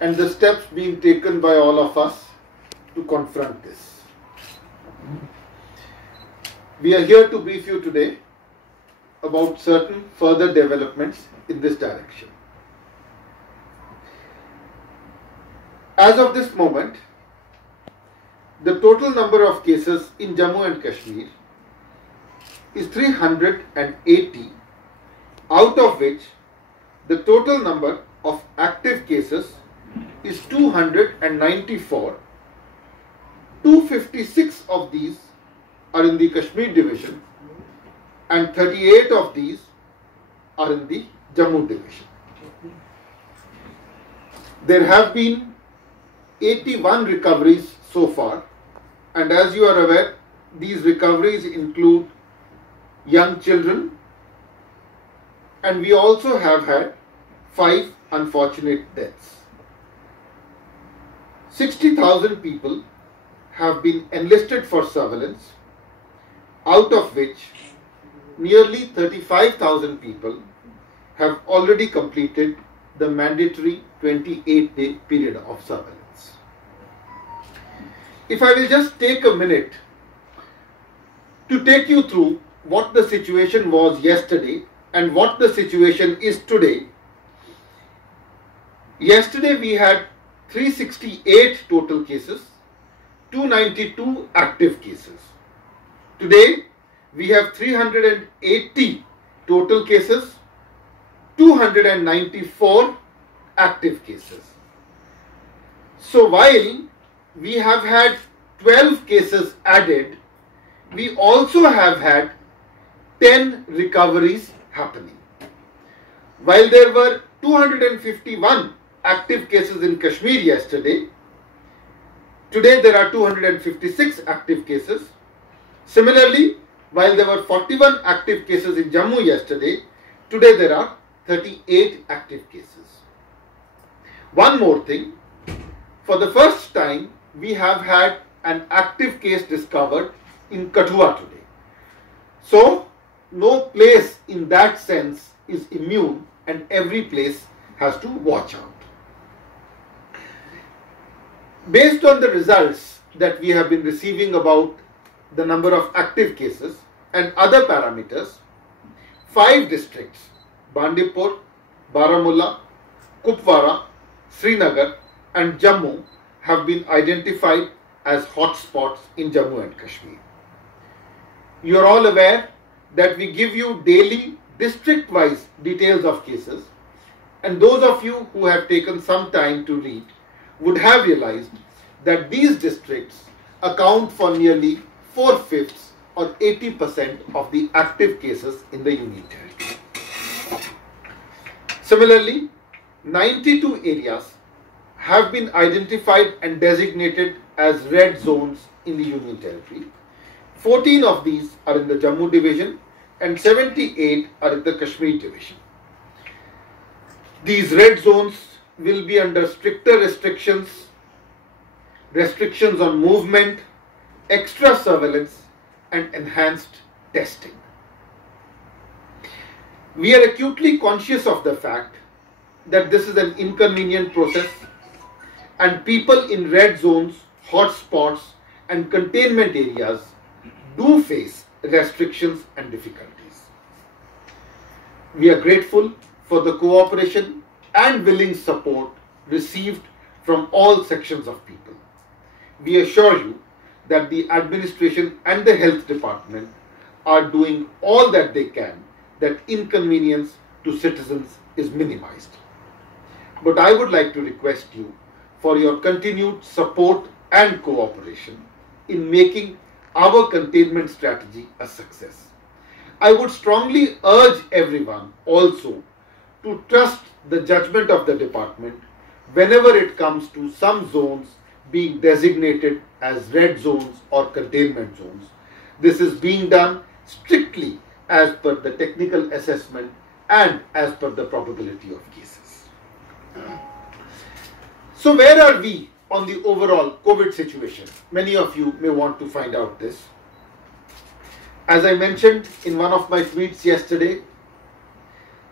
and the steps being taken by all of us to confront this. We are here to brief you today about certain further developments in this direction. As of this moment, the total number of cases in Jammu and Kashmir is 380, out of which the total number of active cases is 294. 256 of these are in the Kashmir division and 38 of these are in the Jammu division. There have been 81 recoveries so far, and as you are aware, these recoveries include young children, and we also have had 5 unfortunate deaths. 60,000 people have been enlisted for surveillance, out of which nearly 35,000 people have already completed the mandatory 28-day period of surveillance. If I will just take a minute to take you through what the situation was yesterday and what the situation is today. Yesterday we had 368 total cases, 292 active cases. Today we have 380 total cases, 294 active cases. So while we have had 12 cases added, we also have had 10 recoveries happening. While there were 251 active cases in Kashmir yesterday, today there are 256 active cases. Similarly, while there were 41 active cases in Jammu yesterday, today there are 38 active cases. One more thing, for the first time we have had an active case discovered in Kathua today. So, no place in that sense is immune, and every place has to watch out. Based on the results that we have been receiving about the number of active cases and other parameters, 5 districts, Bandipur, Baramulla, Kupwara, Srinagar and Jammu, have been identified as hotspots in Jammu and Kashmir. You are all aware that we give you daily district-wise details of cases, and those of you who have taken some time to read would have realized that these districts account for nearly 4/5 or 80% of the active cases in the Union Territory. Similarly, 92 areas have been identified and designated as red zones in the Union Territory. 14 of these are in the Jammu division and 78 are in the Kashmir division. These red zones will be under stricter restrictions, restrictions on movement, extra surveillance and enhanced testing. We are acutely conscious of the fact that this is an inconvenient process, and people in red zones, hotspots and containment areas do face restrictions and difficulties. We are grateful for the cooperation and willing support received from all sections of people. We assure you that the administration and the health department are doing all that they can that inconvenience to citizens is minimized. But I would like to request you for your continued support and cooperation in making our containment strategy a success. I would strongly urge everyone also to trust the judgment of the department whenever it comes to some zones being designated as red zones or containment zones. This is being done strictly as per the technical assessment and as per the probability of cases. So where are we on the overall COVID situation? Many of you may want to find out this. As I mentioned in one of my tweets yesterday,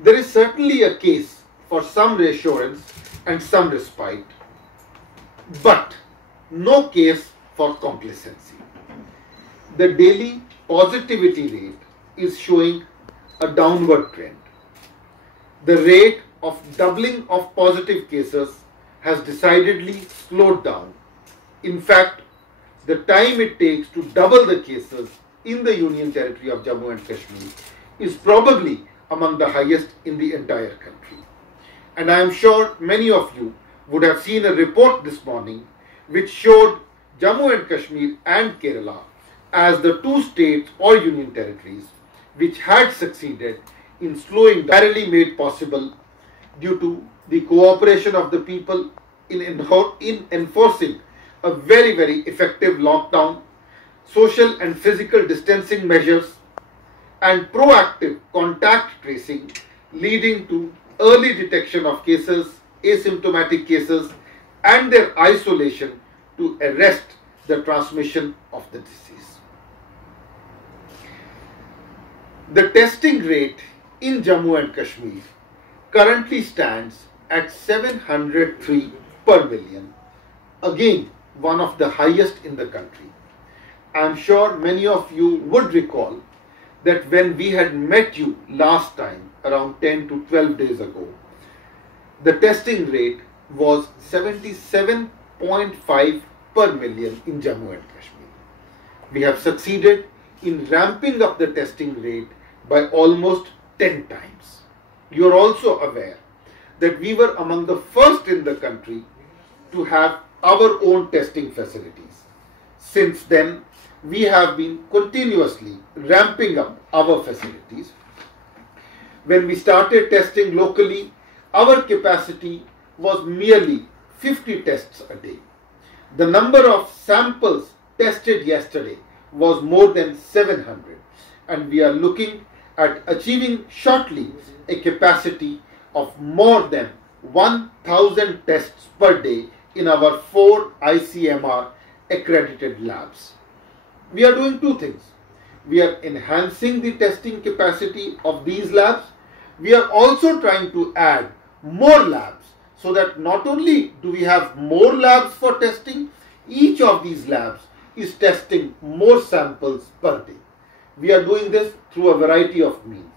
there is certainly a case for some reassurance and some respite, but no case for complacency. The daily positivity rate is showing a downward trend. The rate of doubling of positive cases has decidedly slowed down. In fact, the time it takes to double the cases in the Union Territory of Jammu and Kashmir is probably among the highest in the entire country. And I am sure many of you would have seen a report this morning which showed Jammu and Kashmir and Kerala as the two states or Union Territories which had succeeded in slowing down, made possible due to the cooperation of the people in enforcing a very, very effective lockdown, social and physical distancing measures, and proactive contact tracing, leading to early detection of cases, asymptomatic cases, and their isolation to arrest the transmission of the disease. The testing rate in Jammu and Kashmir currently stands at 703 per million, again one of the highest in the country. I am sure many of you would recall that when we had met you last time, around 10 to 12 days ago, the testing rate was 77.5 per million in Jammu and Kashmir. We have succeeded in ramping up the testing rate by almost 10 times. You are also aware that we were among the first in the country to have our own testing facilities. Since then, we have been continuously ramping up our facilities. When we started testing locally, our capacity was merely 50 tests a day. The number of samples tested yesterday was more than 700, and we are looking at achieving shortly a capacity of more than 1,000 tests per day in our 4 ICMR accredited labs. We are doing two things. We are enhancing the testing capacity of these labs. We are also trying to add more labs so that not only do we have more labs for testing, each of these labs is testing more samples per day. We are doing this through a variety of means.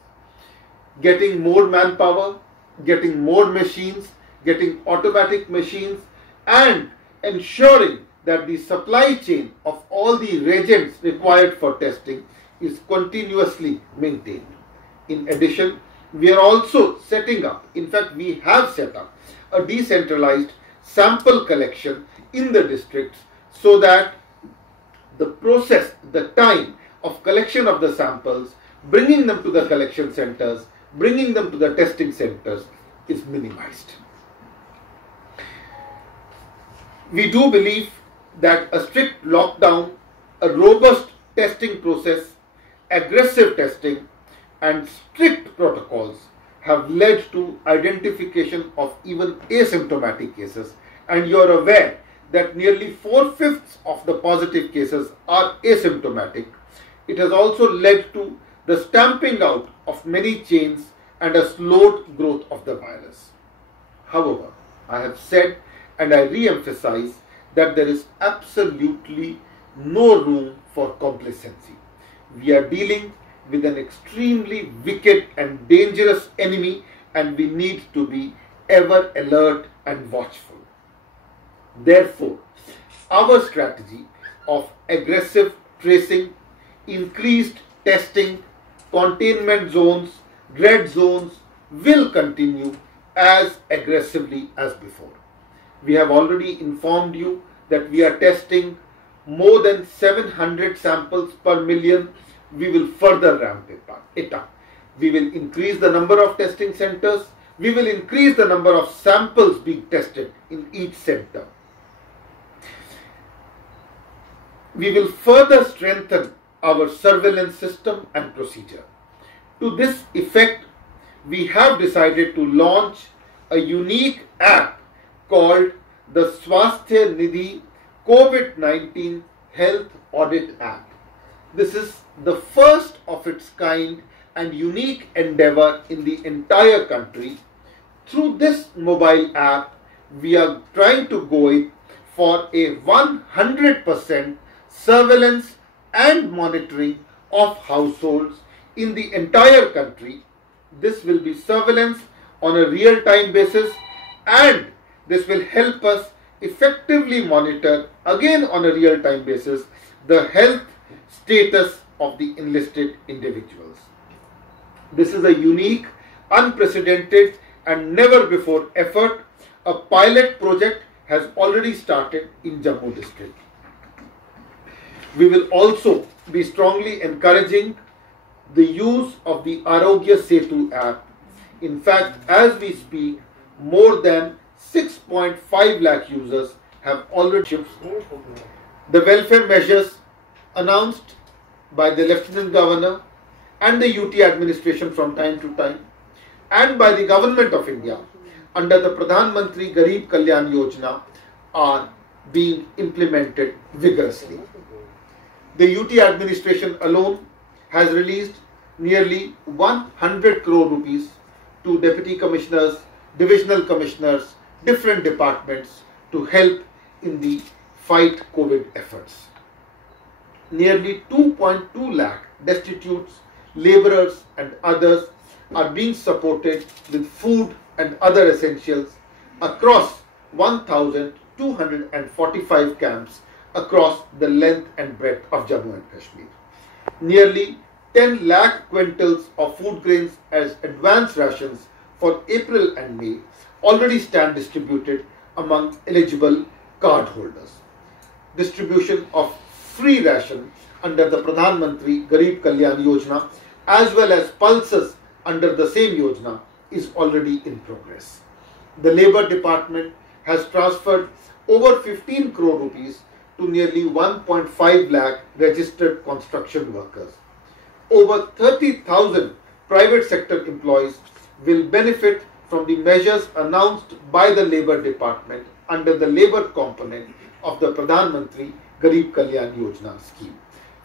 Getting more manpower, getting more machines, getting automatic machines, and ensuring that the supply chain of all the reagents required for testing is continuously maintained. In addition, we are also setting up, in fact we have set up, a decentralized sample collection in the districts so that the process, the time of collection of the samples, bringing them to the collection centers, bringing them to the testing centers is minimized. We do believe that a strict lockdown, a robust testing process, aggressive testing, and strict protocols have led to identification of even asymptomatic cases, and you are aware that nearly 4/5 of the positive cases are asymptomatic. It has also led to the stamping out of many chains and a slowed growth of the virus. However, I have said and I re-emphasize that there is absolutely no room for complacency. We are dealing with an extremely wicked and dangerous enemy, and we need to be ever alert and watchful. Therefore, our strategy of aggressive tracing, increased testing, containment zones, red zones will continue as aggressively as before. We have already informed you that we are testing more than 700 samples per million. We will further ramp it up. We will increase the number of testing centers. We will increase the number of samples being tested in each center. We will further strengthen our surveillance system and procedure. To this effect, we have decided to launch a unique app called the Swasthya Nidhi COVID-19 Health Audit App. This is the first of its kind and unique endeavor in the entire country. Through this mobile app, we are trying to go in for a 100% surveillance and monitoring of households in the entire country. This will be surveillance on a real-time basis, and this will help us effectively monitor, again on a real-time basis, the health status of the enlisted individuals. This is a unique, unprecedented and never before effort. A pilot project has already started in Jammu district. We will also be strongly encouraging the use of the Arogya Setu app. In fact, as we speak, more than 6.5 lakh users have already. The welfare measures announced by the Lieutenant Governor and the UT administration from time to time, and by the Government of India under the Pradhan Mantri Garib Kalyan Yojana are being implemented vigorously. The UT administration alone has released nearly 100 crore rupees to deputy commissioners, divisional commissioners, different departments to help in the fight COVID efforts. Nearly 2.2 lakh destitutes, laborers and others are being supported with food and other essentials across 1,245 camps across the length and breadth of Jammu and Kashmir. Nearly 10 lakh quintals of food grains as advance rations for April and May already stand distributed among eligible card holders. Distribution of free ration under the Pradhan Mantri Garib Kalyan Yojana as well as pulses under the same Yojana is already in progress. The Labour Department has transferred over 15 crore rupees to nearly 1.5 lakh registered construction workers. Over 30,000 private sector employees will benefit from the measures announced by the Labour Department under the labour component of the Pradhan Mantri Garib Kalyan Yojana scheme.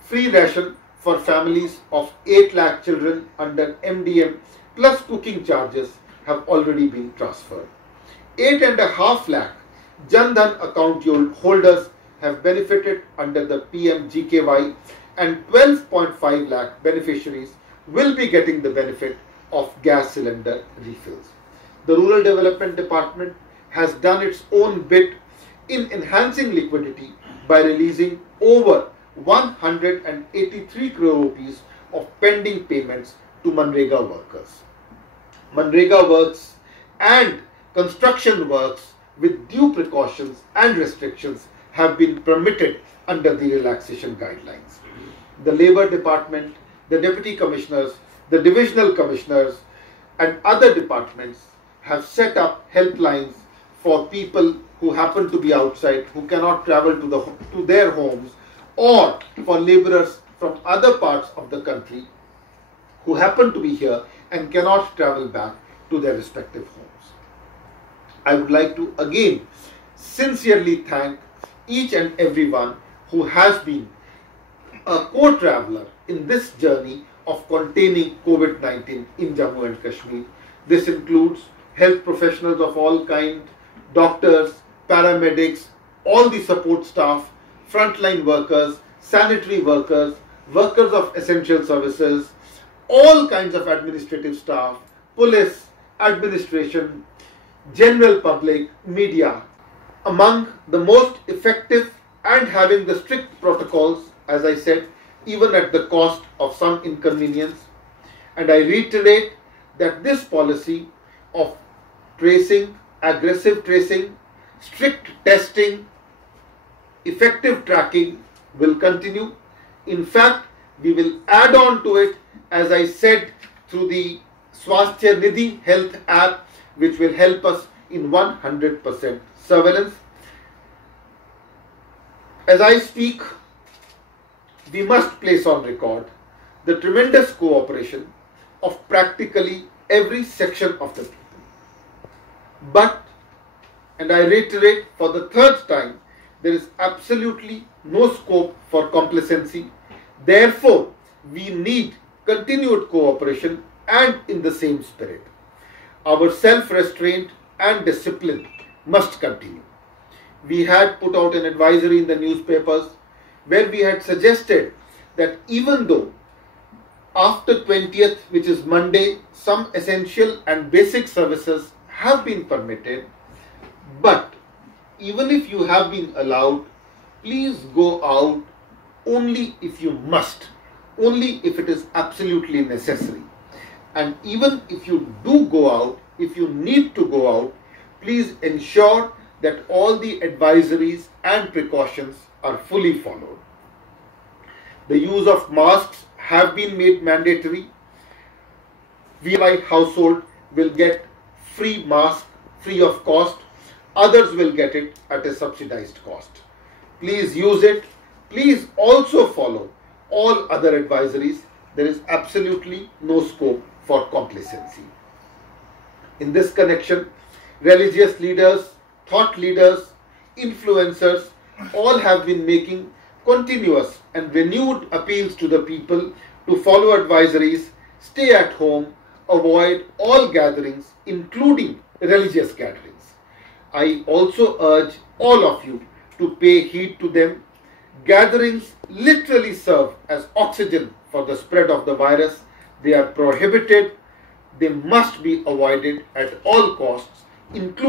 Free ration for families of 8 lakh children under MDM plus cooking charges have already been transferred. 8.5 lakh Jan Dhan account holders have benefited under the PM-JkY, and 12.5 lakh beneficiaries will be getting the benefit of gas cylinder refills. The Rural Development Department has done its own bit in enhancing liquidity by releasing over 183 crore rupees of pending payments to Manrega workers. Manrega works and construction works with due precautions and restrictions have been permitted under the relaxation guidelines. The Labour Department, the Deputy Commissioners, the Divisional Commissioners and other departments have set up helplines for people who happen to be outside, who cannot travel to their homes, or for labourers from other parts of the country who happen to be here and cannot travel back to their respective homes. I would like to again sincerely thank each and everyone who has been a co-traveller in this journey of containing COVID-19 in Jammu and Kashmir. This includes health professionals of all kinds, doctors, paramedics, all the support staff, frontline workers, sanitary workers, workers of essential services, all kinds of administrative staff, police, administration, general public, media. Among the most effective and having the strict protocols, as I said, even at the cost of some inconvenience. And I reiterate that this policy of tracing, aggressive tracing, strict testing, effective tracking will continue. In fact, we will add on to it, as I said, through the Swasthya Nidhi Health app, which will help us in 100% surveillance. As I speak, we must place on record the tremendous cooperation of practically every section of the people. But, and I reiterate for the third time, there is absolutely no scope for complacency. Therefore, we need continued cooperation and in the same spirit. Our self-restraint and discipline must continue. We had put out an advisory in the newspapers where we had suggested that even though after 20th, which is Monday, some essential and basic services have been permitted, but even if you have been allowed, please go out only if you must, only if it is absolutely necessary. And even if you do go out, if you need to go out, please ensure that all the advisories and precautions are fully followed. The use of masks have been made mandatory. VI household will get free mask free of cost. Others will get it at a subsidized cost. Please use it. Please also follow all other advisories. There is absolutely no scope for complacency. In this connection, religious leaders, thought leaders, influencers, all have been making continuous and renewed appeals to the people to follow advisories, stay at home, avoid all gatherings, including religious gatherings. I also urge all of you to pay heed to them. Gatherings literally serve as oxygen for the spread of the virus. They are prohibited. They must be avoided at all costs, including